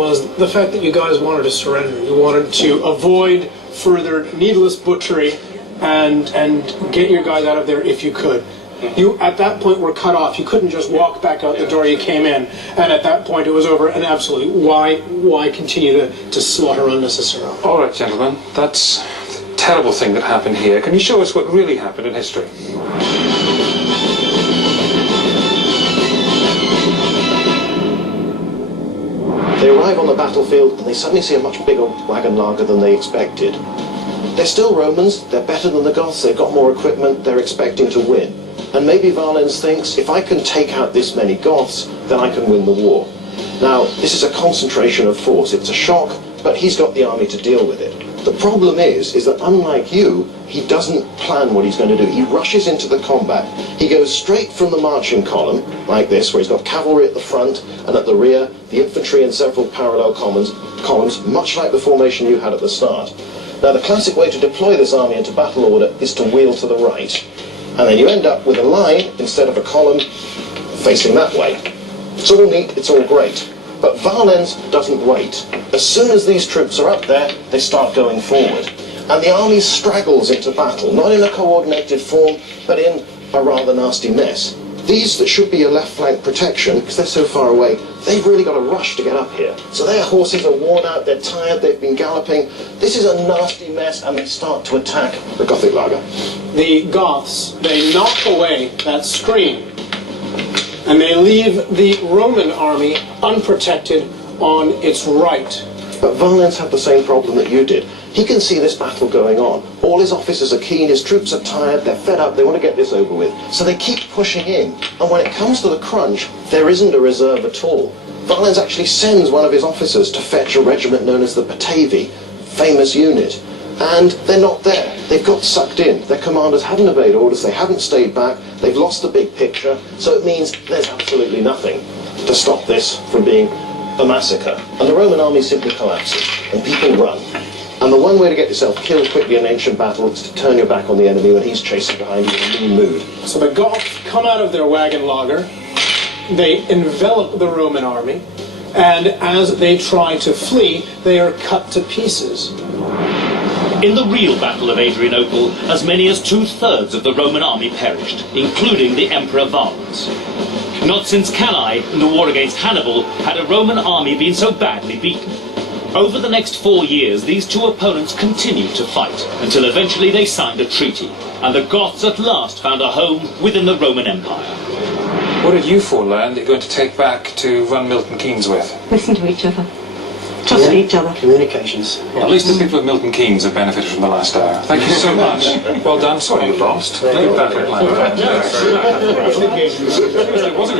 Was the fact that you guys wanted to surrender. You wanted to avoid further needless butchery and get your guys out of there if you could. You, at that point, were cut off. You couldn't just walk back out the door you came in, and at that point it was over. And absolutely, why continue to slaughter unnecessarily? All right, gentlemen, that's the terrible thing that happened here. Can you show us what really happened in history? They arrive on the battlefield and they suddenly see a much bigger wagon lager than they expected. They're still Romans, they're better than the Goths, they've got more equipment, they're expecting to win. And maybe Valens thinks, if I can take out this many Goths, then I can win the war. Now, this is a concentration of force, it's a shock, but he's got the army to deal with it. The problem is that unlike you, he doesn't plan what he's going to do. He rushes into the combat. He goes straight from the marching column, like this, where he's got cavalry at the front, and at the rear, the infantry in several parallel columns, much like the formation you had at the start. Now, the classic way to deploy this army into battle order is to wheel to the right. And then you end up with a line, instead of a column, facing that way. It's all neat, it's all great. But Valens doesn't wait. As soon as these troops are up there, they start going forward. And the army straggles into battle, not in a coordinated form, but in a rather nasty mess. These that should be a left flank protection, because they're so far away, they've really got to rush to get up here. So their horses are worn out, they're tired, they've been galloping. This is a nasty mess, and they start to attack the Gothic lager. The Goths, they knock away that screen, and they leave the Roman army unprotected on its right. But Valens had the same problem that you did. He can see this battle going on. All his officers are keen, his troops are tired, they're fed up, they want to get this over with. So they keep pushing in. And when it comes to the crunch, there isn't a reserve at all. Valens actually sends one of his officers to fetch a regiment known as the Batavi, famous unit. And they're not there. They've got sucked in. Their commanders haven't obeyed orders, they haven't stayed back, they've lost the big picture, so it means there's absolutely nothing to stop this from being a massacre. And the Roman army simply collapses, and people run. And the one way to get yourself killed quickly in an ancient battle is to turn your back on the enemy when he's chasing behind you in a mean mood. So the Goths come out of their wagon lager, they envelop the Roman army, and as they try to flee, they are cut to pieces. In the real Battle of Adrianople, as many as 2/3 of the Roman army perished, including the Emperor Valens. Not since Cannae, in the war against Hannibal, had a Roman army been so badly beaten. Over the next 4 years, these two opponents continued to fight, until eventually they signed a treaty, and the Goths at last found a home within the Roman Empire. What did you four learn that you're going to take back to run Milton Keynes with? Listen to each other. Trust each other. Communications. Well, at least the people of Milton Keynes have benefited from the last hour. Thank you so much. Well done. Sorry you lost. Leave that